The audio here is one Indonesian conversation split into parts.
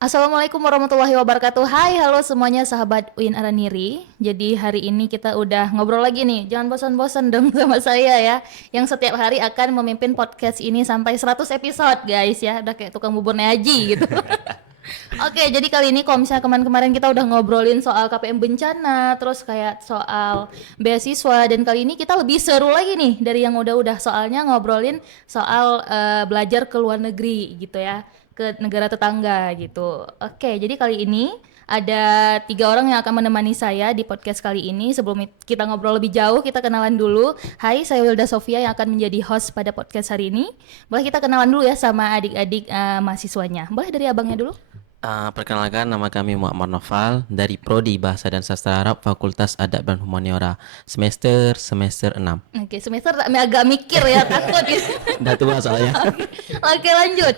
Assalamualaikum warahmatullahi wabarakatuh. Hai, halo semuanya sahabat Uin Araniri. Jadi hari ini kita udah ngobrol lagi nih. Jangan bosan-bosan dong sama saya ya. Yang setiap hari akan memimpin podcast ini sampai 100 episode guys ya. Udah kayak tukang bubur Neaji gitu. Oke, jadi kali ini kalau misalnya kemarin-kemarin kita udah ngobrolin soal KPM bencana, terus kayak soal beasiswa, dan kali ini kita lebih seru lagi nih dari yang udah-udah, soalnya ngobrolin soal belajar ke luar negeri gitu ya, ke negara tetangga gitu. Oke, jadi kali ini ada 3 orang yang akan menemani saya di podcast kali ini. Sebelum kita ngobrol lebih jauh, kita kenalan dulu. Hai, saya Wilda Sofia yang akan menjadi host pada podcast hari ini. Boleh kita kenalan dulu ya sama adik-adik mahasiswanya. Boleh dari abangnya dulu? Perkenalkan, nama kami Muhammad Noval dari Prodi Bahasa dan Sastra Arab Fakultas Adab dan Humaniora semester 6. Oke, semester agak mikir ya, takut gitu. Udah tua soalnya. Oke, lanjut.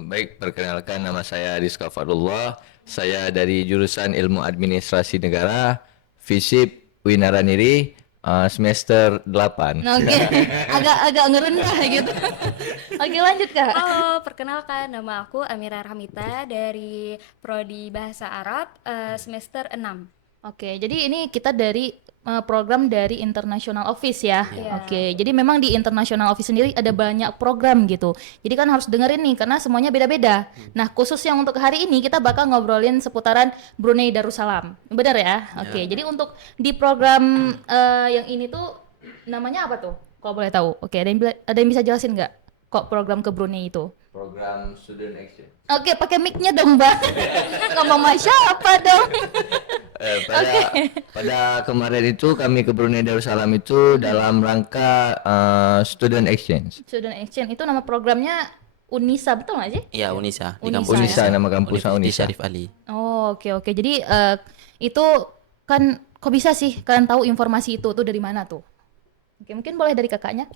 Baik, perkenalkan nama saya Rizka Fadullah. Saya dari jurusan Ilmu Administrasi Negara, FISIP Winaraniri, semester 8. Oke, agak ngerendah gitu. Oke, lanjut Kak. Halo, perkenalkan nama aku Amira Rahmita dari Prodi Bahasa Arab semester 6. Oke, jadi ini kita dari program dari International Office ya. Iya. Oke, jadi memang di International Office sendiri ada banyak program gitu. Jadi kan harus dengerin nih karena semuanya beda-beda. Nah, khusus yang untuk hari ini kita bakal ngobrolin seputaran Brunei Darussalam. Benar ya? Oke, jadi untuk di program yang ini tuh namanya apa tuh? Kalau boleh tahu. Oke, ada yang bisa jelasin nggak? Kok program ke Brunei itu? Program Student Action. Oke, pakai mic-nya dong, Mbak. Ngomong sama siapa dong? Pada kemarin itu kami ke Brunei Darussalam itu dalam rangka Student Exchange. Student Exchange itu nama programnya Unisa, betul nggak sih? Iya, Unisa di Unisa, kampus Unisa, nama kampusnya Universitas Unisa. Syarif Ali. Oh, oke. Jadi itu kan kok bisa sih kalian tahu informasi itu tuh dari mana tuh? Oke, mungkin boleh dari kakaknya.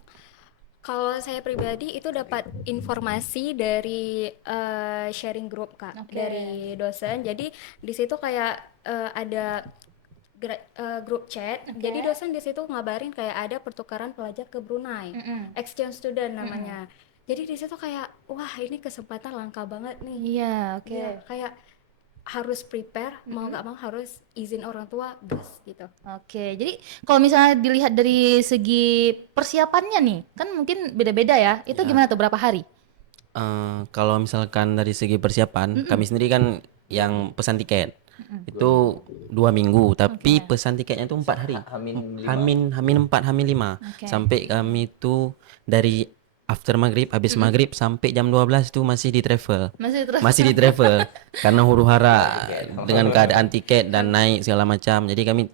Kalau saya pribadi itu dapat informasi dari sharing group Kak, Oke. dari dosen. Jadi di situ kayak ada grup chat. Oke. Jadi dosen di situ ngabarin kayak ada pertukaran pelajar ke Brunei, exchange student namanya. Jadi di situ kayak wah ini kesempatan langka banget nih. Iya, oke. Iya, kayak harus prepare, mau nggak mau harus izin orang tua, gas gitu. Oke, jadi kalau misalnya dilihat dari segi persiapannya nih, kan mungkin beda-beda ya. Itu gimana tuh, berapa hari? Kalau misalkan dari segi persiapan, kami sendiri kan yang pesan tiket itu 2 minggu, tapi pesan tiketnya itu 4 hari. Hamin 4, Hamin 5. Oke. Sampai kami itu dari after maghrib, habis maghrib sampai jam 12 itu masih di travel. Masih di travel karena huru hara dengan keadaan tiket dan naik segala macam. Jadi kami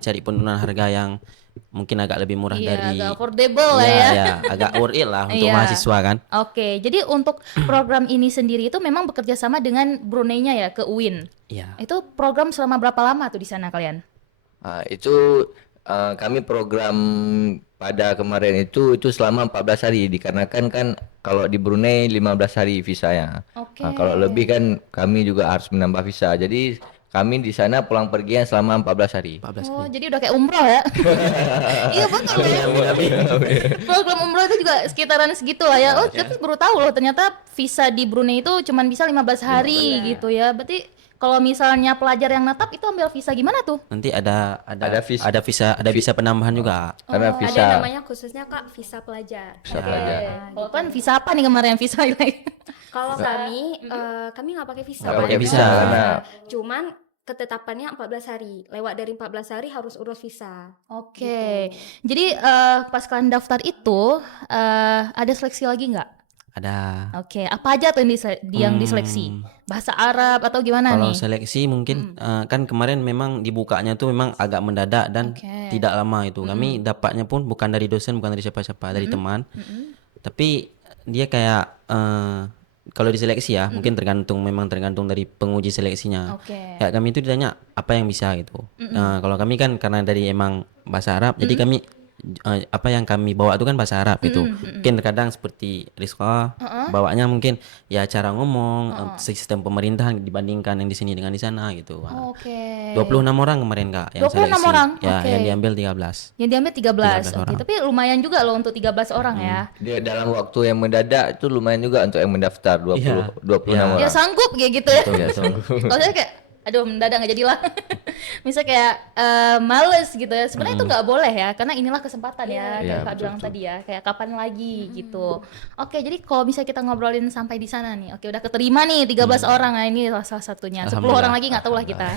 cari penurunan harga yang mungkin agak lebih murah Iya, dari agak affordable lah ya. ya, agak worth it lah untuk Iya. mahasiswa kan. Oke, jadi untuk program ini sendiri itu memang bekerja sama dengan Brunei-nya ya, ke UIN. Iya. Itu program selama berapa lama tuh di sana kalian? Itu kami program pada kemarin itu selama 14 hari dikarenakan kan kalau di Brunei 15 hari visanya. Oke. Kalau lebih kan kami juga harus menambah visa. Jadi kami di sana pulang pergian selama 14 hari. 14 Oh, hari. jadi udah kayak umroh ya? Iya betul ya. Program umroh itu juga sekitaran segitu lah ya. Oh, tapi baru tahu loh ternyata visa di Brunei itu cuman bisa 15 hari gitu ya. Berarti kalau misalnya pelajar yang netap itu ambil visa gimana tuh? Nanti ada Ada visa penambahan juga. Karena Ada visa namanya khususnya Kak visa pelajar. pelajar. Kalau kan visa apa nih kemarin visa ini? Kalau kami nggak pakai visa. Nggak pakai visa. karena Cuman ketetapannya 14 hari. Lewat dari 14 hari harus urus visa. Oke. Jadi pas kalian daftar itu ada seleksi lagi nggak? Ada. Oke, apa aja tuh yang diseleksi? Bahasa Arab atau gimana Kalau nih? seleksi mungkin kan kemarin memang dibukanya tuh memang agak mendadak dan Oke. tidak lama itu. Kami dapatnya pun bukan dari dosen, bukan dari siapa-siapa, dari teman. Tapi dia kayak kalau diseleksi ya, mungkin tergantung dari penguji seleksinya. Oke. Kayak kami itu ditanya apa yang bisa gitu. Nah, kalau kami kan karena dari emang bahasa Arab, jadi kami apa yang kami bawa itu kan bahasa Arab itu. Mungkin kadang seperti Rizqa bawanya mungkin ya cara ngomong, sistem pemerintahan dibandingkan yang di sini dengan di sana gitu. Oke. 26 orang kemarin Kak yang 26 seleksi. orang? Ya, Oke. yang diambil 13. Yang diambil 13. 13 Oke, orang. tapi lumayan juga loh untuk 13 orang ya. Dia dalam waktu yang mendadak itu lumayan juga untuk yang mendaftar 26 Iya. orang. Ya sanggup kayak gitu ya. Ya, sanggup. Kalau saya kayak aduh mendadak nggak jadilah. Misal kayak males gitu ya. Sebenarnya itu nggak boleh ya, karena inilah kesempatan ya, kayak Iya, Kak bilang tadi ya, kayak kapan lagi gitu. Oke, jadi kalau bisa kita ngobrolin sampai di sana nih. Oke, udah keterima nih 13 orang. Nah, ini salah satunya. 10 Alhamdulillah. orang lagi nggak tahu lah kita.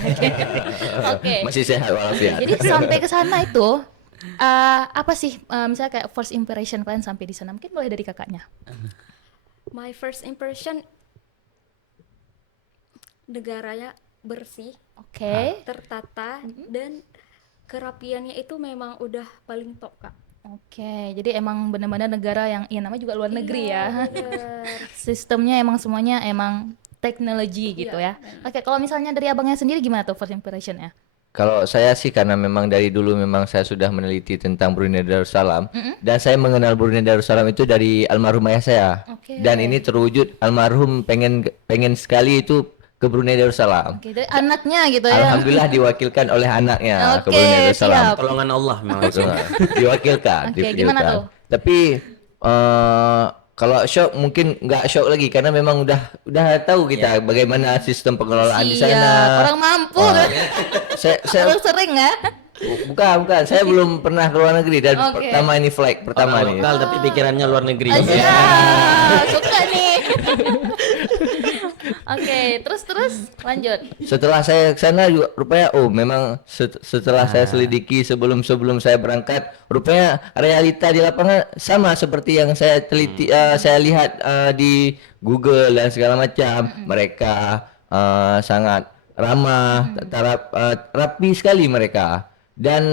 Oke. Masih sehat walafiat. Jadi sampai ke sana itu apa sih misalnya kayak first impression kalian sampai di sana? Mungkin boleh dari kakaknya. My first impression, negaranya bersih, Oke. tertata, dan kerapiannya itu memang udah paling top, Kak. Oke, jadi emang benar-benar negara yang ya namanya juga luar negeri ya. Bener. Sistemnya emang semuanya emang teknologi gitu ya. Oke, kalau misalnya dari abangnya sendiri gimana tuh first impression-nya? Kalau saya sih karena memang dari dulu memang saya sudah meneliti tentang Brunei Darussalam dan saya mengenal Brunei Darussalam itu dari almarhum ayah saya. Oke. Dan ini terwujud almarhum pengen sekali itu ke Brunei Darussalam. Oke, dari anaknya gitu ya. Alhamdulillah diwakilkan oleh anaknya ke Oke, Brunei Darussalam. siap. Pertolongan Allah memang langsung. Diwakilkan, Oke, gimana tuh? Tapi kalau shock mungkin nggak shock lagi karena memang udah tahu kita bagaimana sistem pengelolaan di Siap, sana. orang mampu kan. Saya Harus sering ya. bukan, saya belum pernah ke luar negeri dan Oke. pertama ini flight pertama Orang nih. lokal tapi pikirannya luar negeri. Asia, suka nih. Oke, terus lanjut. Setelah saya ke sana juga rupanya memang setelah saya selidiki sebelum saya berangkat rupanya realita di lapangan sama seperti yang saya teliti saya lihat di Google dan segala macam. Mereka sangat ramah, rapi sekali mereka. Dan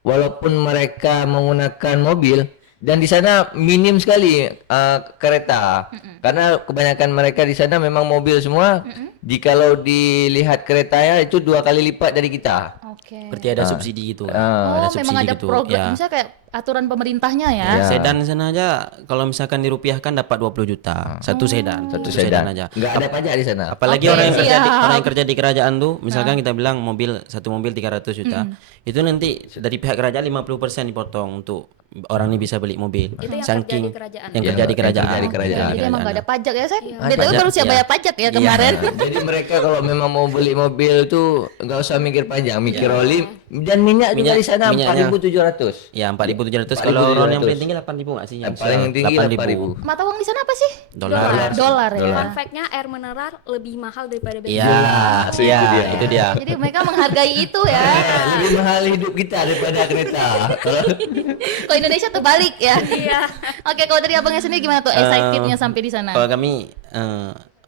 walaupun mereka menggunakan mobil dan di sana minim sekali kereta karena kebanyakan mereka di sana memang mobil semua. Jikalau dilihat keretanya itu 2 kali lipat dari kita. Oke. Seperti ada subsidi gitu. Oh, Ada memang subsidi ada gitu. program, Ya. misalnya kayak aturan pemerintahnya ya. Ya. Sedan di sana aja kalau misalkan dirupiahkan dapat 20 juta. Satu sedan, Satu sedan aja. nggak ada pajak di sana. Apalagi Oke, orang yang siap. kerja di kerajaan tuh, misalkan kita bilang satu mobil 300 juta, itu nanti dari pihak kerajaan 50% dipotong untuk orang ini bisa beli mobil. Itu yang Saking kerja di kerajaan. yang Iya, kerja di yang kerajaan. kerja di kerajaan. Jadi emang gak ada pajak ya, saya. Iya. BTW Pajak, baru siap iya. bayar pajak ya Iya. kemarin. Jadi mereka kalau memang mau beli mobil tuh nggak usah mikir panjang, mikir oli dan minyak juga di sana minyaknya. 4.700. Ya 4.700 kalau ron yang 4.700. paling tinggi 8.000 nggak sih? Yang paling tinggi 8.000. Mata uang di sana apa sih? Dolar. Dolar ya. Fun fact-nya air mineral lebih mahal daripada bensin. Iya, Jelas, iya, itu dia. itu dia. Jadi mereka menghargai itu ya. Lebih mahal hidup kita daripada kereta. Kalau Indonesia terbalik ya. Iya. Oke, kalau dari abangnya sendiri gimana tuh excitednya sampai di sana? Kalau kami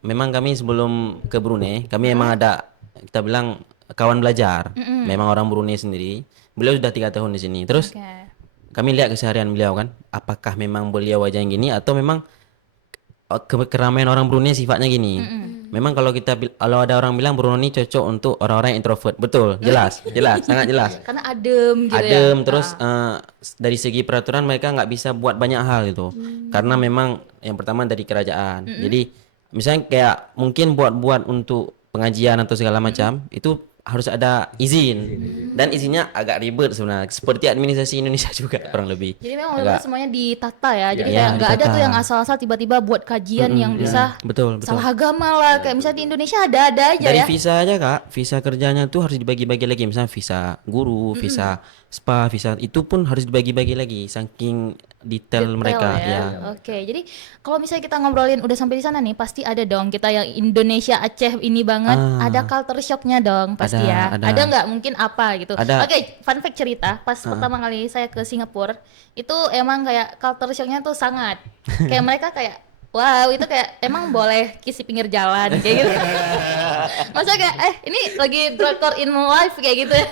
memang kami sebelum ke Brunei, kami emang ada kita bilang kawan belajar. Memang orang Brunei sendiri. Beliau sudah 3 tahun di sini. Terus Oke. kami lihat keseharian beliau kan, apakah memang beliau wajah yang gini atau memang keramaian orang Brunei sifatnya gini. Memang kalau kalau ada orang bilang Brunei cocok untuk orang-orang introvert, betul, jelas, sangat jelas. Karena adem gitu ya. Adem, terus dari segi peraturan mereka nggak bisa buat banyak hal gitu, karena memang yang pertama dari kerajaan. Jadi misalnya kayak mungkin buat untuk pengajian atau segala macam itu harus ada izin dan izinnya agak ribet sebenarnya, seperti administrasi Indonesia juga kurang lebih. Jadi memang benar semuanya ditata ya. Jadi Iya, kayak nggak ada ditata. tuh yang asal-asal tiba-tiba buat kajian yang bisa Betul. salah agama lah. Kayak misalnya di Indonesia ada aja Dari ya. visa aja Kak, visa kerjanya tuh harus dibagi-bagi lagi. Misalnya visa guru, visa spa, visa itu pun harus dibagi-bagi lagi. Saking detail mereka ya. Oke, jadi kalau misalnya kita ngobrolin udah sampai di sana nih, pasti ada dong kita yang Indonesia Aceh ini banget, ada culture shocknya dong pasti ya. Ada. Ada nggak mungkin apa gitu? Ada. Oke, fun fact cerita, pas pertama kali saya ke Singapura, itu emang kayak culture shocknya tuh sangat. Kayak mereka kayak wow, itu kayak emang boleh kiss di pinggir jalan kayak gitu. Masa kayak ini lagi drakor in life kayak gitu ya.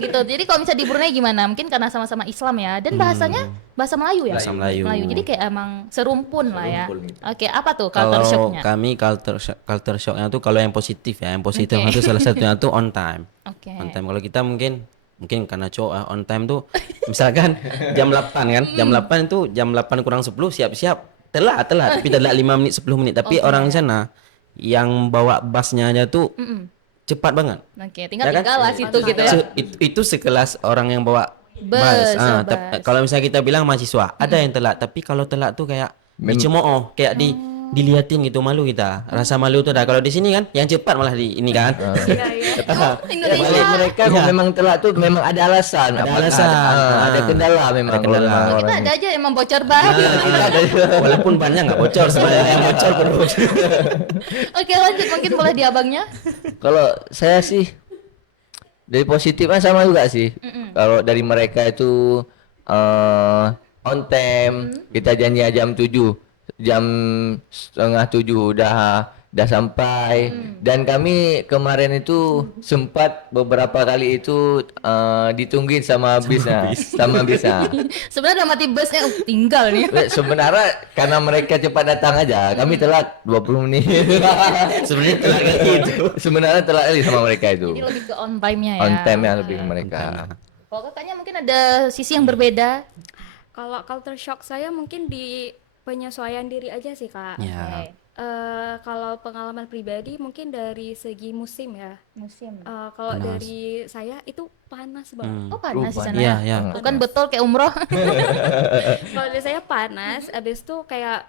Gitu. Jadi kalau misalnya di Brunei gimana? Mungkin karena sama-sama Islam ya dan bahasanya bahasa Melayu ya. Bahasa Melayu. Jadi kayak emang serumpun lah ya. Oke, apa tuh culture Kalau shocknya? kami culture shocknya tuh kalau yang positif ya, yang positif Oke. itu salah satunya tuh on time. Oke. On time. Kalau kita mungkin mungkin karena cowok on time tuh misalkan jam 8 kan, jam 8 itu jam 8 kurang 10 siap-siap telat tapi telat 5 menit 10 menit tapi orang di sana yang bawa busnya aja tuh cepat banget. Oke, tinggal Ya kan? tinggal lah situ gitu ya. Itu sekelas orang yang bawa Bus, bus. oh, Kalau misalnya kita bilang mahasiswa, ada yang telat, tapi kalau telat tuh kayak dicemooh, kayak diliatin gitu, malu kita. Rasa malu tuh ada. Kalau di sini kan yang cepat malah di ini kan. Iya, iya. Indonesia. Balik mereka memang telat tuh memang ada alasan. Ada alasan. Ada kendala memang. Ada kendala. kalau Kita orang- ada aja emang bocor banget. Walaupun bannya nggak bocor sebenarnya yang bocor perut. Oke, lanjut mungkin boleh di abangnya. Kalau saya sih dari positifnya sama juga sih. Kalau dari mereka itu on time, kita janji jam 7, jam setengah 7 udah sampai. Dan kami kemarin itu sempat beberapa kali itu ditungguin sama bisnya, sama bisnya. Sebenarnya udah mati busnya tinggal nih. Sebenarnya karena mereka cepat datang aja, kami telat 20 menit. Sebenarnya telat kayak gitu. Sebenarnya telat kali sama mereka itu. Jadi lebih ke on time-nya ya. On time-nya lebih mereka. Kalau kakaknya mungkin ada sisi yang berbeda. Kalau culture shock saya mungkin di penyesuaian diri aja sih, Kak. Ya. Kalau pengalaman pribadi mungkin dari segi musim ya. Musim. Kalau dari saya itu panas banget. Oh panas di sana Iya, ya? iya. Bukan betul kayak umroh. Kalau dari saya panas, abis itu kayak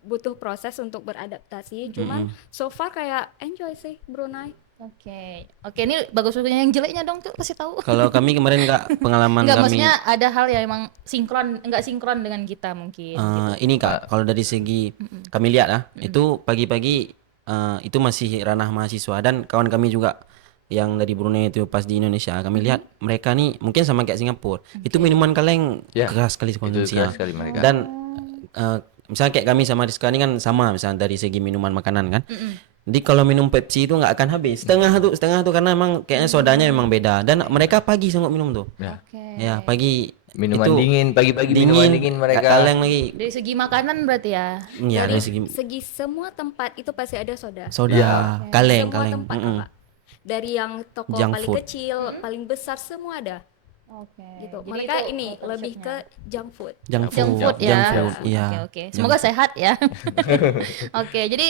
butuh proses untuk beradaptasi. Cuman so far kayak enjoy sih Brunei. Oke, ini bagus bagusnya yang jeleknya dong tuh kasih tahu. Kalau kami kemarin Kak, pengalaman Enggak, kami maksudnya ada hal yang emang enggak sinkron dengan kita mungkin. ini Kak, kalau dari segi kami lihat lah, itu pagi-pagi itu masih ranah mahasiswa dan kawan kami juga yang dari Brunei itu pas di Indonesia, kami lihat mereka nih mungkin sama kayak Singapura. Itu minuman kaleng Ya, keras sekali konsumsinya. keras sekali mereka. Dan misalnya kayak kami sama Rizka ini kan sama misalnya dari segi minuman makanan kan. Jadi kalau minum Pepsi itu nggak akan habis. Setengah tuh karena emang kayaknya sodanya memang beda. Dan mereka pagi sanggup minum tuh. Ya. Oke. Ya, pagi Minuman itu dingin, pagi-pagi minuman dingin mereka. kaleng lagi. Dari segi makanan berarti ya. Iya, dari segi Segi semua tempat itu pasti ada soda. soda, Ya. kaleng. Semua tempat, Kak. Dari yang toko Junk paling food. kecil, paling besar semua ada. Oke. Gitu. Jadi Mereka itu ini culture lebih shocknya. ke junk food. Junk Junk food, food ya. junk food, iya. Oke. Semoga sehat ya. Oke, jadi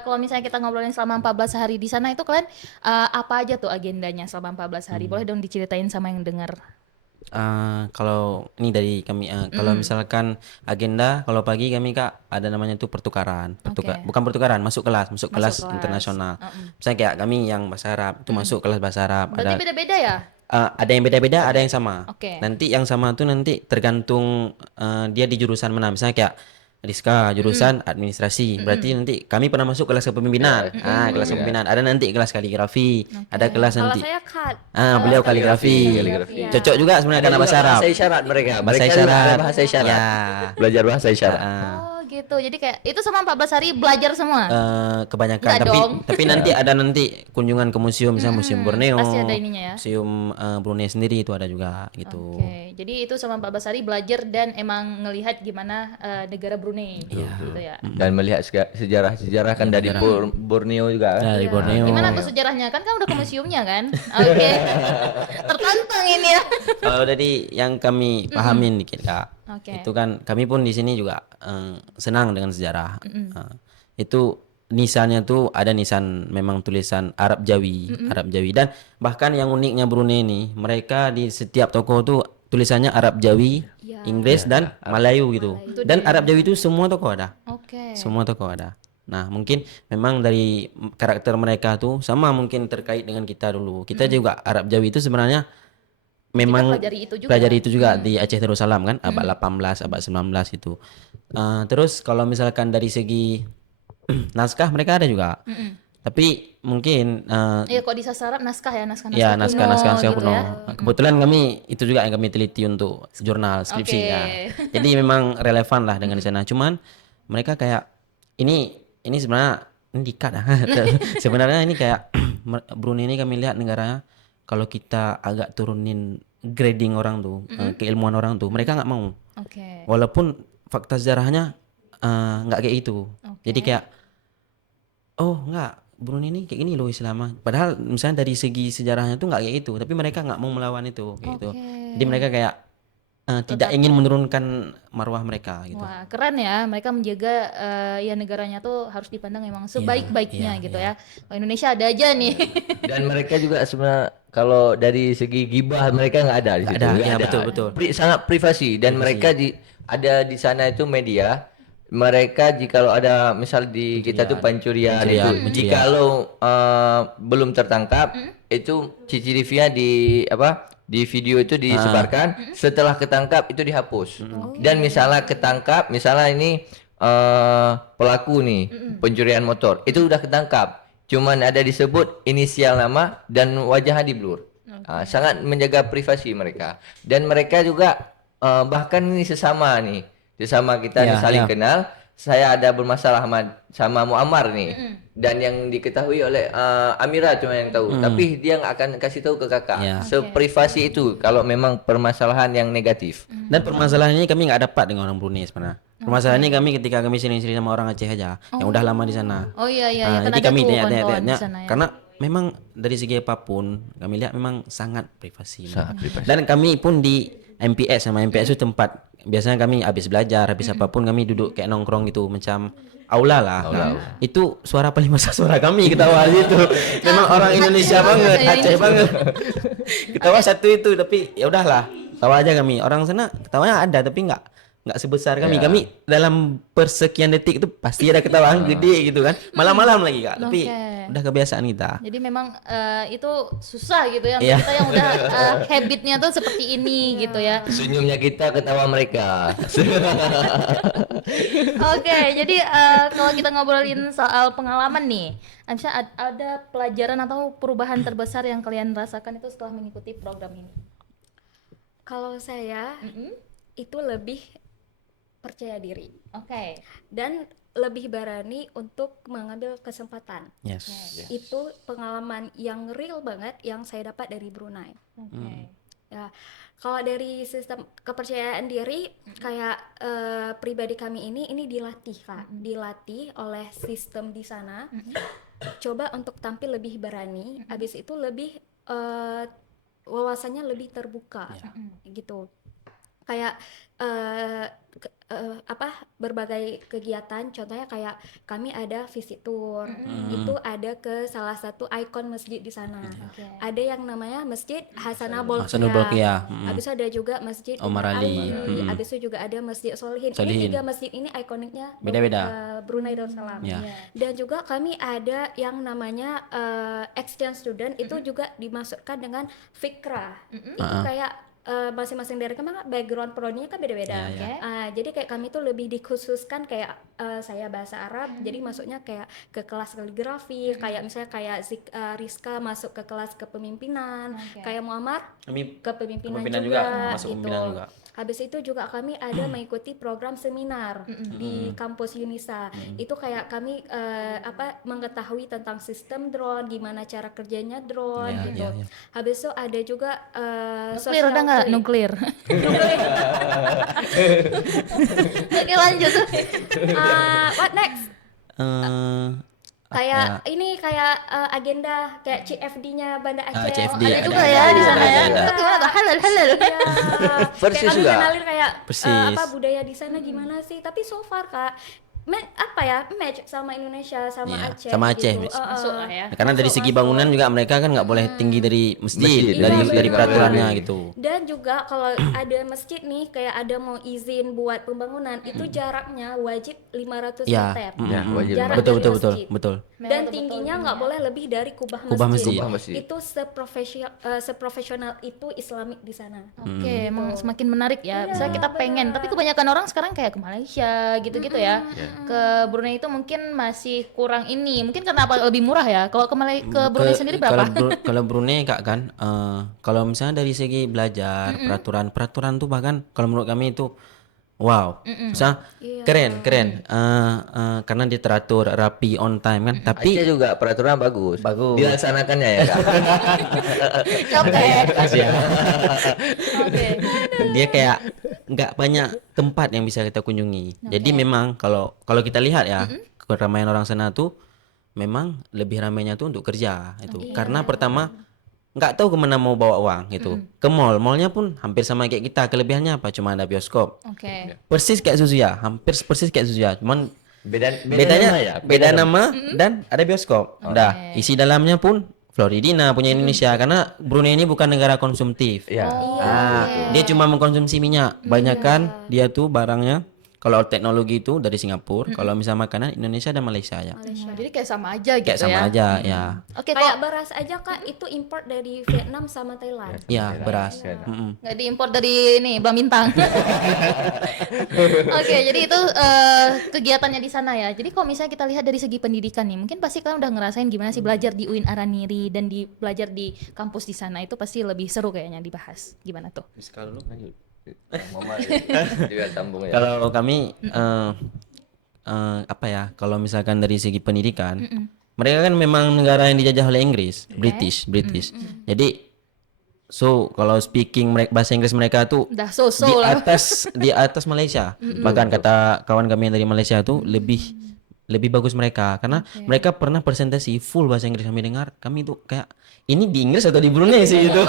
kalau misalnya kita ngobrolin selama 14 hari di sana itu kalian apa aja tuh agendanya selama 14 hari? Boleh dong diceritain sama yang dengar. Kalau ini dari kami, kalau misalkan agenda, kalau pagi kami Kak ada namanya tuh pertukaran, bukan pertukaran, masuk kelas kelas. internasional. Misalnya kayak kami yang bahasa Arab itu masuk kelas bahasa Arab. Berarti beda-beda ya? Ada yang beda-beda, ada yang sama. Oke. Nanti yang sama tuh nanti tergantung dia di jurusan mana. Misalnya kayak Rizka jurusan administrasi, berarti nanti kami pernah masuk kelas kepemimpinan. Kelas kepemimpinan. Ada nanti kelas kaligrafi, ada kelas Kalau nanti. saya cut. Beliau kaligrafi. Cocok juga sebenarnya karena bahasa Arab. Bahasa isyarat mereka. Bahasa Mereka juga isyarat. ada bahasa isyarat. Ya. Belajar bahasa isyarat. Oh gitu. Jadi kayak itu selama 14 hari belajar semua. Kebanyakan Nggak dong. tapi nanti ada nanti kunjungan ke museum misalnya museum Borneo, Pasti ada ininya ya. museum Brunei sendiri itu ada juga gitu. Oke, jadi itu selama 14 hari belajar dan emang ngelihat gimana negara Brunei gitu ya. Dan melihat sejarah-sejarah kan dari Borneo juga kan. Dari Borneo. Gimana tuh sejarahnya? Kan udah ke museumnya kan? Oke. Tertantang ini ya. Kalau dari yang kami pahamin dikit Kak, Oke. itu kan kami pun di sini juga senang dengan sejarah. Itu nisannya tuh ada nisan memang tulisan Arab Jawi, Arab Jawi dan bahkan yang uniknya Brunei ini mereka di setiap toko tuh tulisannya Arab Jawi, Inggris dan Melayu gitu. Dan Arab Jawi itu semua toko ada. Oke. Semua toko ada. Nah, mungkin memang dari karakter mereka tuh sama mungkin terkait dengan kita dulu. Kita juga Arab Jawi itu sebenarnya memang pelajari itu juga. di Aceh Darussalam kan abad 18, abad 19 itu. Terus kalau misalkan dari segi naskah mereka ada juga. Tapi mungkin Iya, kok di sastra Arab naskah ya, naskah ya naskah gitu kuno. ya. Kebetulan kami itu juga yang kami teliti untuk jurnal skripsi Oke. ya. Jadi memang relevan lah dengan di sana. Cuman mereka kayak ini sebenarnya ini dikat ya. Sebenarnya ini kayak Brunei ini kami lihat negaranya kalau kita agak turunin grading orang tuh, keilmuan orang tuh, mereka nggak mau. Oke. Walaupun fakta sejarahnya nggak kayak itu. Jadi kayak oh nggak Brunei ini kayak gini loh Islam. Padahal misalnya dari segi sejarahnya tuh nggak kayak gitu, tapi mereka nggak mau melawan itu kayak gitu. Jadi mereka kayak tidak ingin menurunkan marwah mereka gitu. Wah, keren ya. Mereka menjaga ya negaranya tuh harus dipandang emang sebaik-baiknya gitu ya. Kalau Indonesia ada aja nih. Dan mereka juga sebenarnya kalau dari segi gibah mereka nggak ada di situ. Ada, Nggak ya betul. Sangat privasi dan mereka ada di sana itu media. Mereka jikalau ada misal di kita tuh pencurian itu, jikalau belum tertangkap itu CCTV-nya di video itu disebarkan, setelah ketangkap itu dihapus. Dan misalnya ketangkap, misalnya ini pelaku nih pencurian motor, itu udah ketangkap. Cuman ada disebut inisial nama dan wajahnya di blur. Sangat menjaga privasi mereka. Dan mereka juga bahkan ini sesama kita nih saling kenal. Saya ada bermasalah sama Muammar nih, dan yang diketahui oleh Amira cuma yang tahu, tapi dia nggak akan kasih tahu ke kakak. Seprivasi itu kalau memang permasalahan yang negatif. Dan permasalahan ini kami nggak dapat dengan orang Brunei sebenarnya. Permasalahan ini kami ketika kami sering-sering sama orang Aceh aja, yang udah lama di sana. Oh iya kan Jadi ada kami tuh tanya kawan-kawan di sana ya. karena memang dari segi apapun kami lihat memang sangat privasi. Dan kami pun di MPS itu tempat biasanya kami habis belajar, habis apapun kami duduk kayak nongkrong gitu macam aula lah. Itu suara paling besar suara kami ketawa itu. Memang orang Indonesia banget, Aceh banget. Ketawa satu itu tapi ya udahlah, tawa aja kami. Orang sana ketawanya ada tapi nggak sebesar kami. Kami dalam persekian detik itu pasti ada ketawaan gede gitu kan. Malam-malam lagi Kak, tapi udah kebiasaan kita. Jadi memang itu susah gitu ya untuk kita yang udah habitnya tuh seperti ini gitu ya. Senyumnya kita, ketawa mereka. Oke, jadi kalau kita ngobrolin soal pengalaman nih, misalnya ada pelajaran atau perubahan terbesar yang kalian rasakan itu setelah mengikuti program ini? Kalau saya itu lebih percaya diri. Oke. Dan lebih berani untuk mengambil kesempatan. Yes. Itu pengalaman yang real banget yang saya dapat dari Brunei. Ya, kalau dari sistem kepercayaan diri kayak pribadi kami ini dilatih Kak, dilatih oleh sistem di sana. Coba untuk tampil lebih berani, habis itu lebih wawasannya lebih terbuka, gitu. Kayak berbagai kegiatan, contohnya kayak kami ada visit tour, itu ada ke salah satu ikon masjid di sana. Ada yang namanya Masjid Hasanah Bolkiah. Habis itu ada juga Masjid Omar Ali. Habis itu juga ada Masjid Solihin. Ini 3 masjid ini ikoniknya Beda-beda. Brunei Darussalam. Dan juga kami ada yang namanya exchange student, itu juga dimasukkan dengan fikrah. Itu kayak masing-masing dari kami background prodinya kan beda-beda. Jadi kayak kami tuh lebih dikhususkan kayak saya bahasa Arab, jadi masuknya kayak ke kelas kaligrafi, kayak misalnya kayak Rizka masuk ke kelas kepemimpinan, kayak Muammar kepemimpinan juga, masuk gitu. pemimpinan juga. Habis itu juga kami ada mengikuti program seminar di kampus Unisa. Itu kayak kami mengetahui tentang sistem drone, gimana cara kerjanya drone gitu. Habis itu ada juga Nuklir ada nggak? Nuklir. Oke lanjut. What next? Kayak ini kayak agenda kayak CFD-nya Banda Aceh. CFD ada juga ya di sana ya. Gimana? Halal. Persis kayak kami juga. kenalin kayak Persis. budaya di sana gimana sih. Tapi so far Kak match sama Indonesia sama Aceh. Sama Aceh. Gitu. Masuk lah ya. Karena dari segi bangunan juga mereka kan nggak boleh tinggi dari masjid, dari peraturannya gitu. Dan juga kalau ada masjid nih kayak ada mau izin buat pembangunan, itu jaraknya wajib 500 meter. Jarak dari masjid. Betul. Dan tingginya nggak boleh lebih dari kubah masjid. Itu seprofesional itu Islamik di sana. Oke, emang semakin menarik ya. Misalnya kita pengen, tapi kebanyakan orang sekarang kayak ke Malaysia gitu-gitu ya. Ke Brunei itu mungkin masih kurang ini. Mungkin karena apa lebih murah ya. Kalau ke Brunei sendiri berapa? Kalau Brunei Kak kan, kalau misalnya dari segi belajar, peraturan tuh bahkan kalau menurut kami itu wow, misalnya keren, karena dia teratur, rapi, on time kan. Tapi Aceh juga peraturan bagus. Dilaksanakannya ya Kak. Oke. Dia kayak nggak banyak tempat yang bisa kita kunjungi. Jadi memang kalau kita lihat ya keramaian orang sana tuh memang lebih ramainya tuh untuk kerja itu. Karena pertama nggak tahu kemana mau bawa uang gitu. Ke mallnya pun hampir sama kayak kita. Kelebihannya apa? Cuma ada bioskop. Oke. Persis kayak Suzuya, hampir persis kayak Suzuya. Cuman Bedanya nama ya? beda nama dan ada bioskop. Udah, isi dalamnya pun Floridina punya Indonesia karena Brunei ini bukan negara konsumtif. Ya. Dia cuma mengkonsumsi minyak. Banyakan dia tuh barangnya kalau teknologi itu dari Singapura, kalau misal makanan Indonesia dan Malaysia ya. Jadi kayak sama aja gitu Kayak sama ya. aja ya. Oke, Kayak kok beras aja Kak itu import dari Vietnam sama Thailand. Ya, beras. nggak diimpor dari ini Bintang. Oke, jadi itu kegiatannya di sana ya. Jadi kalau misalnya kita lihat dari segi pendidikan nih, mungkin pasti kalian udah ngerasain gimana sih belajar di UIN Araniri dan belajar di kampus di sana itu pasti lebih seru kayaknya dibahas. Gimana tuh? Mama juga sambung ya. Kalau kami apa ya? Kalau misalkan dari segi pendidikan, mereka kan memang negara yang dijajah oleh Inggris, British. Jadi kalau speaking bahasa Inggris mereka tuh Udah di so-so lah. di atas Malaysia. Bahkan kata kawan kami yang dari Malaysia tuh lebih bagus mereka karena mereka pernah presentasi full bahasa Inggris. Kami dengar, kami tuh kayak ini di Inggris atau di Brunei sih itu.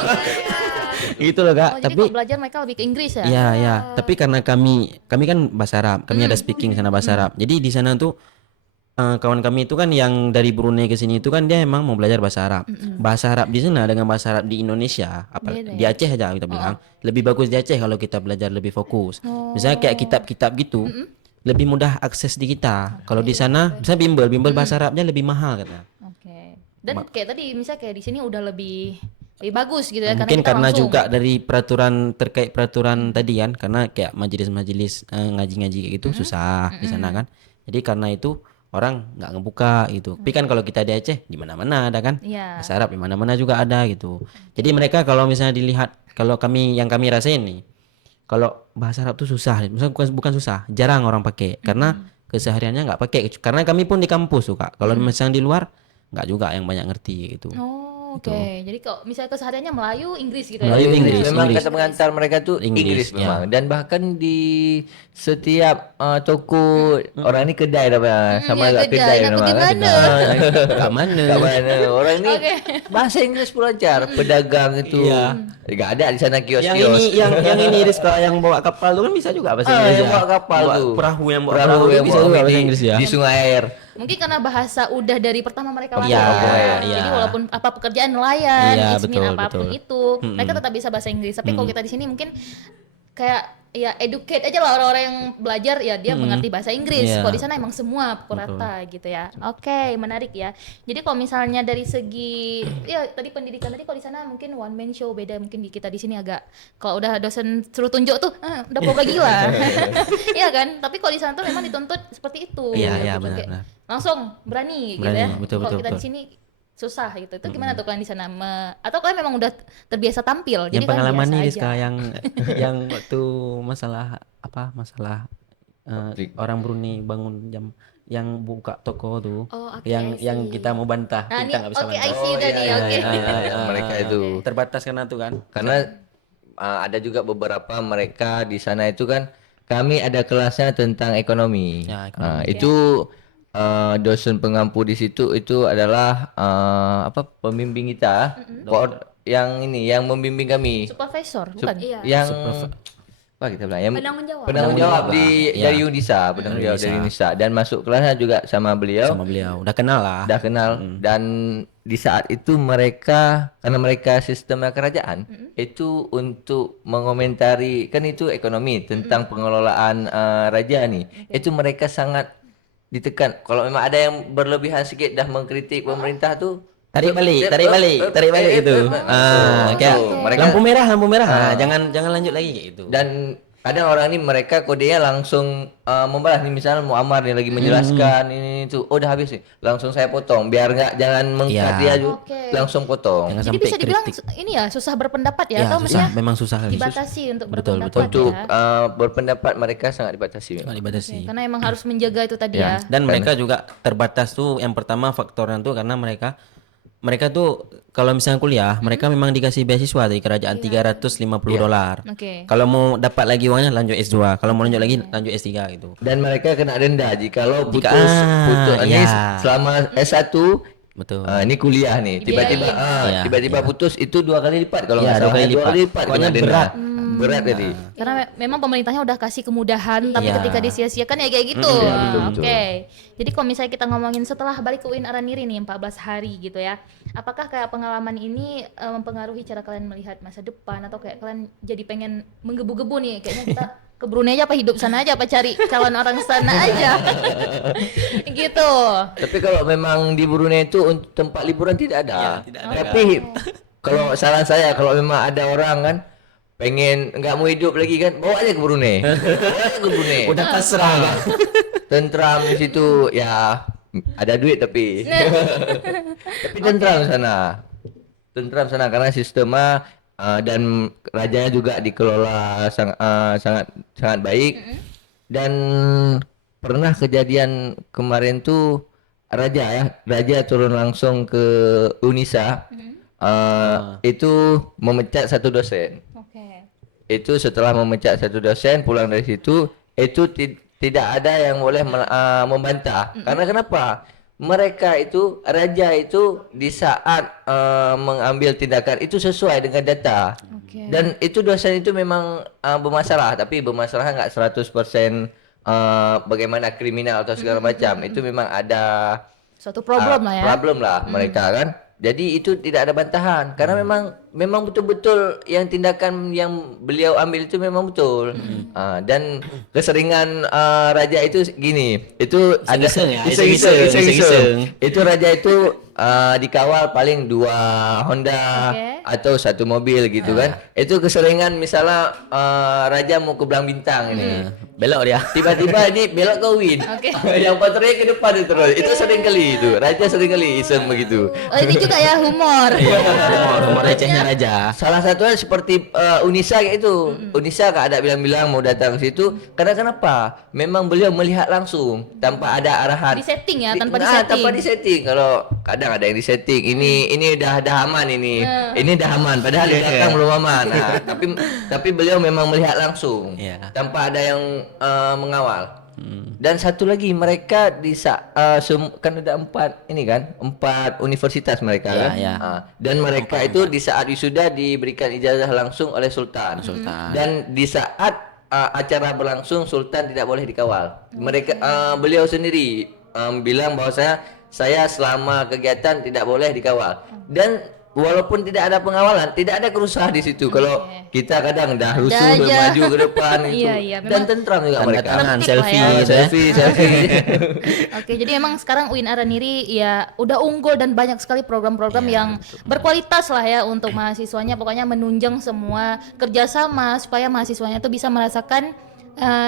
Gitu loh Kak. Oh, jadi kalau belajar mereka lebih ke Inggris ya? Iya, ya. Tapi karena kami kan bahasa Arab, kami ada speaking sana bahasa Arab. Jadi di sana tuh kawan kami itu kan yang dari Brunei ke sini itu kan dia emang mau belajar bahasa Arab. Bahasa Arab di sana dengan bahasa Arab di Indonesia, di Aceh aja kita bilang, lebih bagus di Aceh kalau kita belajar lebih fokus. Misalnya kayak kitab-kitab gitu, lebih mudah akses di kita. Kalau di sana, misalnya bimbel bahasa Arabnya lebih mahal katanya. Oke. Dan kayak tadi misalnya kayak di sini udah lebih bagus gitu ya Mungkin kita karena langsung. juga dari terkait peraturan tadi kan, karena kayak majelis-majelis ngaji-ngaji kayak gitu susah di sana kan. Jadi karena itu orang nggak ngebuka gitu. Tapi kan kalau kita di Aceh di mana-mana ada kan. Iya. Bahasa Arab di mana-mana juga ada gitu. Jadi mereka kalau misalnya dilihat, kalau yang kami rasain nih, kalau bahasa Arab tuh susah. Misalnya bukan susah, jarang orang pakai karena kesehariannya nggak pakai. Karena kami pun di kampus tuh Kak. Kalau misalnya di luar nggak juga yang banyak ngerti gitu. Oh, oke. Jadi kalau misalnya kesehariannya Melayu, Inggris gitu Melayu, ya. Inggris. Memang kata pengantar mereka tuh Inggris, Inggris memang. Dan bahkan di setiap toko orang ini kedai dah sama ya, agak kedai kedai. Nah, memang. bagaimana? Kak mana? Kat mana orang ini Oke. bahasa Inggris pun lancar. Pedagang itu enggak ada di sana Yang kios-kios. ini yang ini Rizka yang bawa kapal tuh kan bisa juga bahasa Inggris yang ya. bawa kapal Bawa tuh. Perahu yang bawa perahu yang bisa bawa juga di- bahasa Inggris ya. Di sungai air. Mungkin karena bahasa udah dari pertama mereka Iya, lakukan. iya. Jadi walaupun apa pekerjaan nelayan, Iya, ismin betul, apapun betul. itu, mereka tetap bisa bahasa Inggris. Tapi kalau kita di sini mungkin kayak ya educate aja lah orang-orang yang belajar ya dia mengerti bahasa Inggris. Iya. Kalau di sana emang semua pukul rata gitu ya. Oke, menarik ya. Jadi kalau misalnya dari segi ya tadi pendidikan tadi kalau di sana mungkin one man show beda mungkin di kita di sini agak kalau udah dosen suruh tunjuk tuh udah poga gila. Iya kan? Tapi kalau di sana tuh memang dituntut seperti itu. Iya, iya, gitu. benar, Kayak benar. langsung berani gitu Berani, ya. betul, Kalau betul, kita di betul. sini susah gitu. Itu gimana tuh kalian di sana? Atau kalian memang udah terbiasa tampil? Yang kalian pengalaman biasa nih aja? Rizka yang waktu masalah orang Brunei bangun jam yang buka toko tuh, Oh, oke, yang I yang see. kita mau bantah, Nah, kita ini nggak bisa oke, bantah. I see tadi. Oke. Mereka itu. Terbatas karena tuh kan. Karena ada juga beberapa mereka di sana itu kan kami ada kelasnya tentang ekonomi. Ya, ekonomi. Itu dosen pengampu di situ itu adalah pembimbing kita. Yang ini yang membimbing kami. Supervisor, bukan? Iya. Yang apa kita bilang? Yang Penanggung jawab. penanggung jawab Iya. dari Unisa, penanggung jawab dari Unisa dan masuk kelasnya juga sama beliau. Sama beliau. Udah kenal lah. Udah kenal dan di saat itu mereka karena mereka sistemnya kerajaan itu untuk mengomentari kan itu ekonomi tentang pengelolaan raja nih itu mereka sangat ditekan kalau memang ada yang berlebihan sedikit dah mengkritik pemerintah tuh Tarik balik gitu. Kayak Mereka- lampu merah. Ah, jangan lanjut lagi kayak gitu. dan kadang orang ini mereka kodenya langsung membalas nih misalnya Muammar nih lagi menjelaskan ini itu udah habis nih langsung saya potong biar jangan mengkat Iya. dia juga Oke. langsung potong. Jangan Jadi sampai bisa dibilang kritik. ini ya susah berpendapat ya, Ya, atau susah, maksudnya memang susah kali. dibatasi untuk Betul, berpendapat betul. Untuk ya. berpendapat mereka sangat dibatasi. Nggak dibatasi. Karena emang harus menjaga itu tadi ya. Dan mereka juga terbatas tuh yang pertama faktornya tuh karena mereka mereka tuh kalau misalnya kuliah, mereka memang dikasih beasiswa dari kerajaan $350. Oke. Kalau mau dapat lagi uangnya lanjut S2. Kalau mau lanjut lagi lanjut S3 gitu. Dan mereka kena denda jikalau Jika- putus ini ya. selama S1 Betul. ini kuliah nih tiba-tiba Iya, tiba-tiba putus itu 2 kali lipat kalau Iya, nggak salah 2 kali lipat. kena Pokoknya denda. berat. Berat jadi. Karena memang pemerintahnya udah kasih kemudahan, tapi Iya. ketika disia-siakan ya kayak gitu. Iya, Ah, betul. Oke. Jadi kalau misalnya kita ngomongin setelah balik ke UIN Araniri nih 14 hari gitu ya. Apakah kayak pengalaman ini mempengaruhi cara kalian melihat masa depan atau kayak kalian jadi pengen menggebu-gebu nih kayaknya kita ke Brunei aja apa hidup sana aja apa cari calon orang sana aja. Gitu. Tapi kalau memang di Brunei itu untuk tempat liburan tidak ada. Iya, tidak ada. Tapi kalau saran saya kalau memang ada orang kan pengen nggak mau hidup lagi kan bawa aja ke Brunei. Bawa aja ke Brunei. Udah pasrah kan. Tentram di situ ya ada duit tapi tentram sana. Tentram sana karena sistemnya dan rajanya juga dikelola sangat baik. Dan pernah kejadian kemarin tuh raja turun langsung ke Unisa. Itu memecat satu dosen. Oke. Itu setelah memecat satu dosen pulang dari situ itu tidak ada yang boleh membantah. Karena kenapa? Mereka itu raja itu di saat mengambil tindakan itu sesuai dengan data. Oke. Dan itu dosen itu memang bermasalah, tapi bermasalah nggak 100% bagaimana kriminal atau segala macam. Itu memang ada Suatu problem lah ya. problem lah mereka kan. Jadi itu tidak ada bantahan karena memang betul-betul yang tindakan yang beliau ambil itu memang betul. Dan keseringan raja itu gini, itu ada Iseng-iseng ya, iseng-iseng. iseng-iseng. Itu raja itu dikawal paling 2 Honda Oke. atau 1 mobil gitu kan. Itu keseringan misalnya raja mau ke Belang Bintang ini. Belok dia. Tiba-tiba ini belok ke Win. Oke. Yang patroli ke depan itu terus. Itu sering kali itu. Raja sering kali iseng begitu. Oh, ini juga ya humor. Iya, humor recehnya raja. Salah satunya seperti Unisa kayak itu. Unisa Kak ada bilang-bilang mau datang ke situ. Karena kenapa? Memang beliau melihat langsung tanpa ada arahan. Di setting ya, tanpa Nah, disetting. tanpa disetting. Kalau kadang ada yang disetting. Ini udah aman ini. Ini udah aman. Padahal di belakang belum aman. Nah, tapi beliau memang melihat langsung. Iya. Tanpa ada yang mengawal. Dan satu lagi mereka kan ada 4 universitas mereka Iya, kan. iya. Dan mereka itu di saat wisuda diberikan ijazah langsung oleh Sultan. Dan di saat acara berlangsung Sultan tidak boleh dikawal. Mereka beliau sendiri bilang bahwa saya selama kegiatan tidak boleh dikawal. Dan walaupun tidak ada pengawalan, tidak ada kerusuhan di situ. Kalau kita kadang dah rusuh aja. maju ke depan itu. Iya, iya, Dan memang tentram juga Tanda mereka. tangan, Tertib lah selfie ya. gitu ya. Selfie. Oke, jadi emang sekarang UIN Araniri ya udah unggul dan banyak sekali program-program yang berkualitas lah ya untuk mahasiswanya. Pokoknya menunjang semua kerjasama supaya mahasiswanya tuh bisa merasakan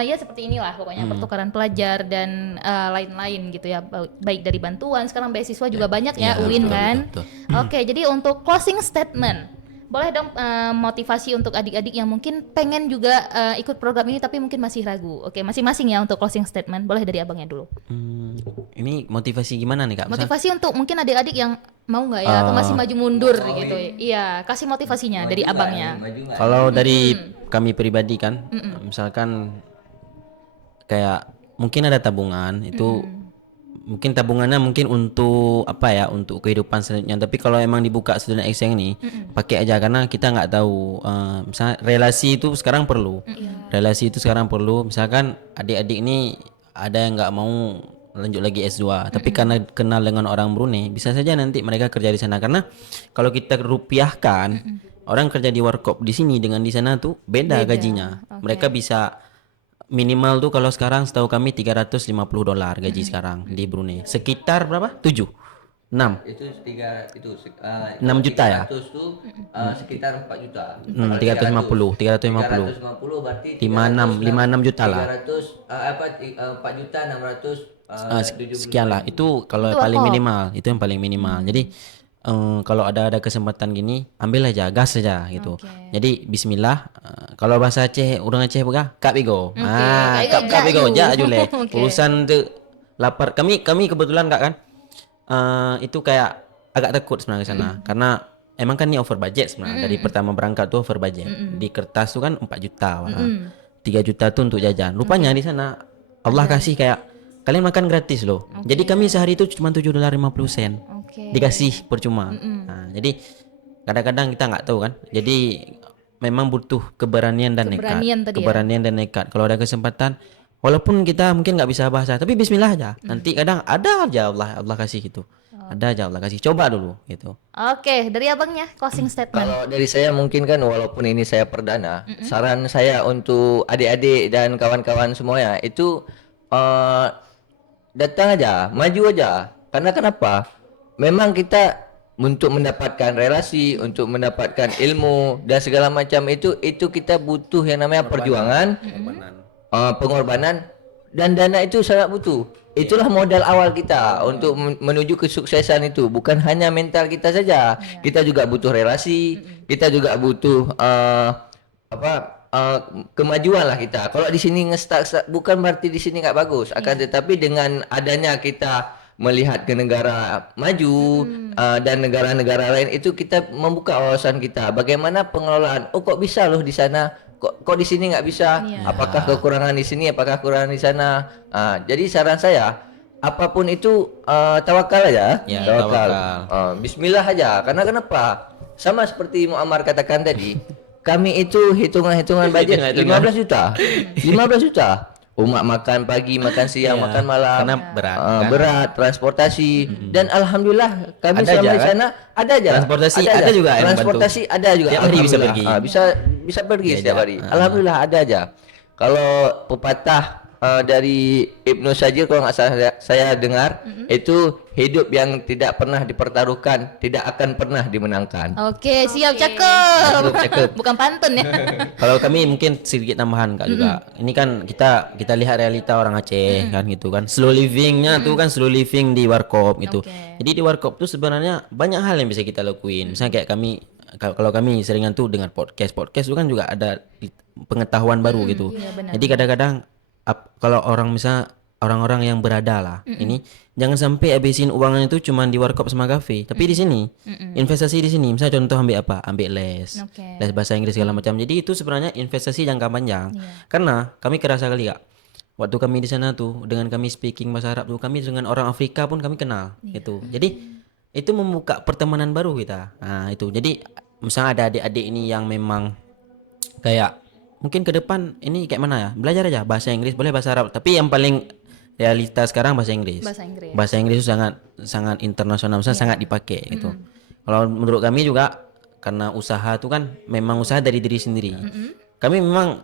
ya seperti inilah pokoknya pertukaran pelajar dan lain-lain gitu ya, baik dari bantuan. Sekarang beasiswa juga banyak ya, Iya, UIN betul, kan. betul. Oke, jadi untuk closing statement, boleh dong motivasi untuk adik-adik yang mungkin pengen juga ikut program ini tapi mungkin masih ragu. Oke, masing-masing ya untuk closing statement. Boleh dari abangnya dulu. Ini motivasi gimana nih Kak? Motivasi untuk mungkin adik-adik yang mau nggak ya atau masih maju mundur gitu. Iya, kasih motivasinya dari abangnya. Kalau dari kami pribadi kan, misalkan kayak mungkin ada tabungan itu mungkin tabungannya mungkin untuk apa ya, untuk kehidupan selanjutnya. Tapi kalau emang dibuka student exchange ini pakai aja karena kita nggak tahu misalnya relasi itu sekarang perlu. Relasi itu sekarang perlu. Misalkan adik-adik ini ada yang nggak mau lanjut lagi S2 tapi karena kenal dengan orang Brunei bisa saja nanti mereka kerja di sana. Karena kalau kita rupiahkan orang kerja di warkop di sini dengan di sana tuh beda gajinya. Mereka bisa minimal tuh kalau sekarang setahu kami $350 gaji sekarang di Brunei. Sekitar berapa? 7. 6. Itu 6 juta ya? 300 tuh sekitar 4 juta. 350 350 berarti 56 juta lah. 4 juta 600 Sekian lah. Itu kalau Itu paling apa? minimal. Itu yang paling minimal. Jadi kalau ada kesempatan gini ambil aja, gas aja gitu. Oke. Jadi bismillah. Kalau bahasa Aceh, orang Aceh bukan kap bigo. kayak Kap bigo ja ja yu. jule. Oke. Urusan tuh lapar. Kami kebetulan Kak kan itu kayak agak takut sebenarnya ke sana karena emang kan ini over budget sebenarnya. Dari pertama berangkat tuh over budget. Di kertas tuh kan 4 juta, 3 juta tuh untuk jajan. Rupanya di sana Allah kasih kayak kalian makan gratis loh. Jadi kami sehari itu cuma $7.50 Oke. dikasih percuma. Nah, jadi kadang-kadang kita nggak tahu kan. Jadi memang butuh keberanian dan Keberanian nekat. tadi ya. Keberanian dan nekat. Kalau ada kesempatan, walaupun kita mungkin nggak bisa bahasa, tapi Bismillah aja. Nanti kadang ada aja Allah kasih gitu. Ada aja Allah kasih. Coba dulu gitu. Oke, dari abangnya closing statement. Kalau dari saya mungkin kan walaupun ini saya perdana, saran saya untuk adik-adik dan kawan-kawan semuanya itu datang aja, maju aja. Karena kenapa? Memang kita untuk mendapatkan relasi, untuk mendapatkan ilmu dan segala macam itu kita butuh yang namanya perjuangan, pengorbanan dan dana itu sangat butuh. Itulah modal awal kita untuk menuju kesuksesan itu. Bukan hanya mental kita saja, kita juga butuh relasi, kita juga butuh kemajuan lah kita. Kalau di sini ngestak bukan berarti di sini nggak bagus. Akan tetapi dengan adanya kita melihat ke negara maju dan negara-negara lain itu kita membuka wawasan kita. Bagaimana pengelolaan? Oh kok bisa loh di sana? Kok di sini nggak bisa? Apakah kekurangan di sini? Apakah kekurangan di sana? Jadi saran saya apapun itu tawakal aja. Ya, tawakal. tawakal. Bismillah aja. Karena kenapa? Sama seperti Muammar katakan tadi, kami itu hitungan budget 15 juta. 15 juta. Umat makan pagi, makan siang, makan malam. Karena berat. Kan? Berat, transportasi dan alhamdulillah kami Ada selama aja, di kan? sana ada aja. Transportasi ada juga yang Transportasi ada juga. Tiap hari bisa Alhamdulillah. pergi. Bisa pergi Diajak. setiap hari. Alhamdulillah ada aja. Kalau pepatah dari Ibnu Sajir kalau nggak salah saya dengar itu hidup yang tidak pernah dipertaruhkan tidak akan pernah dimenangkan. Oke, siap cakep. Cakep. Bukan pantun ya. Kalau kami mungkin sedikit tambahan Kak juga. Ini kan kita lihat realita orang Aceh kan gitu kan. Slow livingnya tuh kan slow living di warkop gitu. Oke. Jadi di warkop tuh sebenarnya banyak hal yang bisa kita lakuin. Misalnya kayak kami kalau kami seringan tuh dengar podcast itu kan juga ada pengetahuan baru gitu. Jadi kadang-kadang kalau orang-orang yang berada lah ini jangan sampai habisin uangnya itu cuma di warkop sama kafe, tapi di sini investasi di sini. Misalnya contoh ambil les Oke. les bahasa Inggris segala macam. Jadi itu sebenarnya investasi jangka panjang. Karena kami kerasa kali Kak, waktu kami di sana tuh dengan kami speaking bahasa Arab tuh kami dengan orang Afrika pun kami kenal gitu. Jadi itu membuka pertemanan baru kita. Nah itu jadi misalnya ada adik-adik ini yang memang kayak mungkin ke depan ini kayak mana ya, belajar aja bahasa Inggris, boleh bahasa Arab, tapi yang paling realitas sekarang bahasa Inggris. Bahasa Inggris itu sangat internasional, sangat dipakai gitu. Kalau menurut kami juga karena usaha itu kan memang usaha dari diri sendiri. Kami memang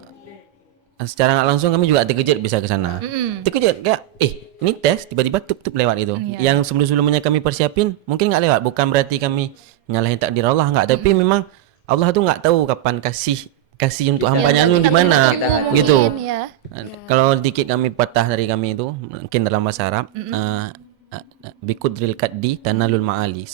secara nggak langsung kami juga terkejut bisa ke sana. Terkejut kayak ini tes tiba-tiba tup lewat itu. Yang sebelum-sebelumnya kami persiapin mungkin nggak lewat. Bukan berarti kami nyalahin takdir Allah, nggak, tapi memang Allah tuh nggak tahu kapan kasih untuk hambanya lu di mana gitu. Kalau dikit kami patah dari kami itu mungkin dalam bahasa Arab bikudril kaddi tanalul ma'ali,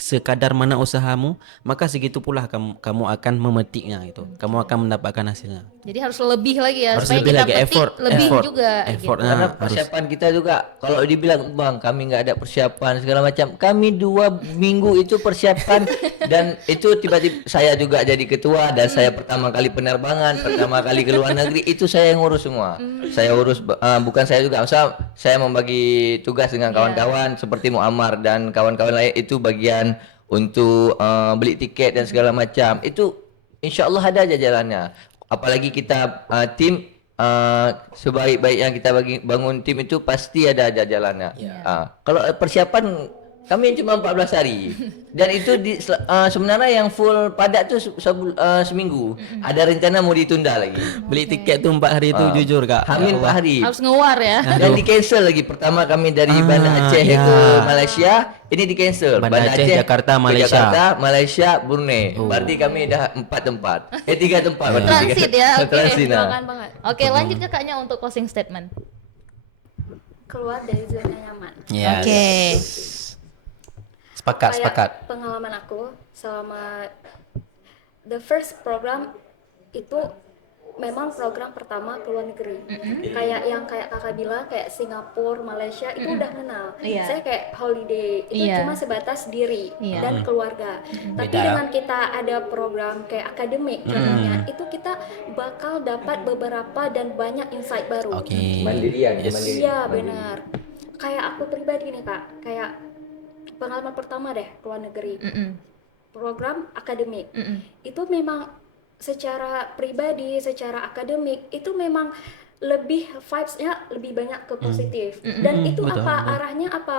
sekadar mana usahamu maka segitu pula kamu akan memetiknya gitu. Kamu akan mendapatkan hasilnya. Jadi harus lebih lagi ya, Harus supaya lebih kita lagi, petik effort juga effortnya Karena harus. persiapan kita juga kalau dibilang bang kami nggak ada persiapan segala macam, kami 2 minggu itu persiapan dan itu tiba-tiba saya juga jadi ketua dan saya pertama kali penerbangan, pertama kali ke luar negeri itu saya yang ngurus semua. Saya urus bukan saya juga, misal saya membagi tugas dengan kawan-kawan seperti Muammar dan kawan-kawan lain itu bagian untuk beli tiket dan segala macam. Itu insya Allah ada aja jalannya. Apalagi kita tim sebaik-baik yang kita bangun tim itu pasti ada aja jalannya. Kalau persiapan kami cuma 14 hari dan itu sebenarnya yang full padat tuh seminggu. Ada rencana mau ditunda lagi. Beli tiket tuh 4 hari itu jujur Kak. Hamil 4 hari. harus ngewar ya. Dan di cancel lagi. Pertama kami dari Banda Aceh ke Malaysia, ini di cancel. Banda Aceh, Jakarta, ke Malaysia. Jakarta, Malaysia, Brunei. Berarti kami dah 4 tempat. 3 tempat. berarti. Transit ya. Oke. Transit nah. Doakan banget Oke, lanjut kakaknya untuk closing statement. keluar dari zona nyaman. Yes. Oke. Sepakat. Pengalaman aku selama the first program itu memang program pertama ke luar negeri. Kayak yang kayak kakak bilang kayak Singapura, Malaysia itu udah kenal. Iya. Saya kayak holiday itu Iya. cuma sebatas diri Iya. dan keluarga. Tapi Beda. dengan kita ada program kayak akademik contohnya, itu kita bakal dapat beberapa dan banyak insight baru. Oke. Mandirian, Yes. mandiri. Iya benar. Kayak aku pribadi nih kak, kayak pengalaman pertama deh ke luar negeri. Program akademik itu memang secara pribadi, secara akademik itu memang lebih vibes-nya lebih banyak ke positif. Dan itu betul, apa betul. arahnya apa?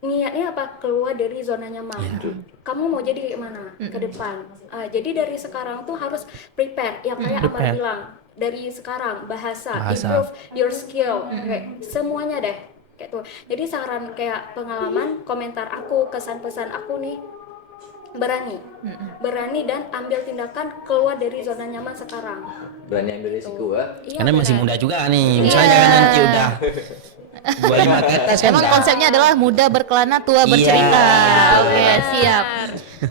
Niatnya apa? Keluar dari zona nyaman. Kamu mau jadi kayak mana ke depan? Jadi dari sekarang tuh harus prepare. Yang kayak Amar Prepare. bilang, dari sekarang bahasa. Bahasa. Improve your skill. Kayak semuanya deh. Kayak tuh. Jadi saran kayak pengalaman, komentar aku, kesan pesan aku nih, berani dan ambil tindakan keluar dari zona nyaman sekarang. Berani ambil risiko ya. Iya, Karena masih benar. muda juga nih. Misalnya jangan nanti udah 25 ke atas kan. Emang enggak. konsepnya adalah muda berkelana, tua Iya. bercerita. Oke, siap.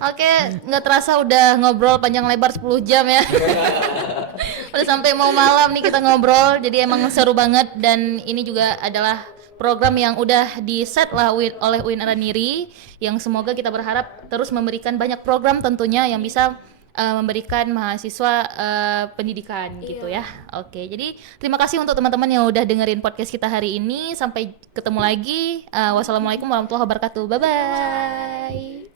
Oke, nggak terasa udah ngobrol panjang lebar 10 jam ya. Udah sampai mau malam nih kita ngobrol. Jadi emang seru banget, dan ini juga adalah program yang udah di set lah oleh UIN Araniri, yang semoga kita berharap terus memberikan banyak program tentunya yang bisa memberikan mahasiswa pendidikan gitu ya. Oke, jadi terima kasih untuk teman-teman yang udah dengerin podcast kita hari ini. Sampai ketemu lagi. Wassalamualaikum warahmatullahi wabarakatuh. Bye bye.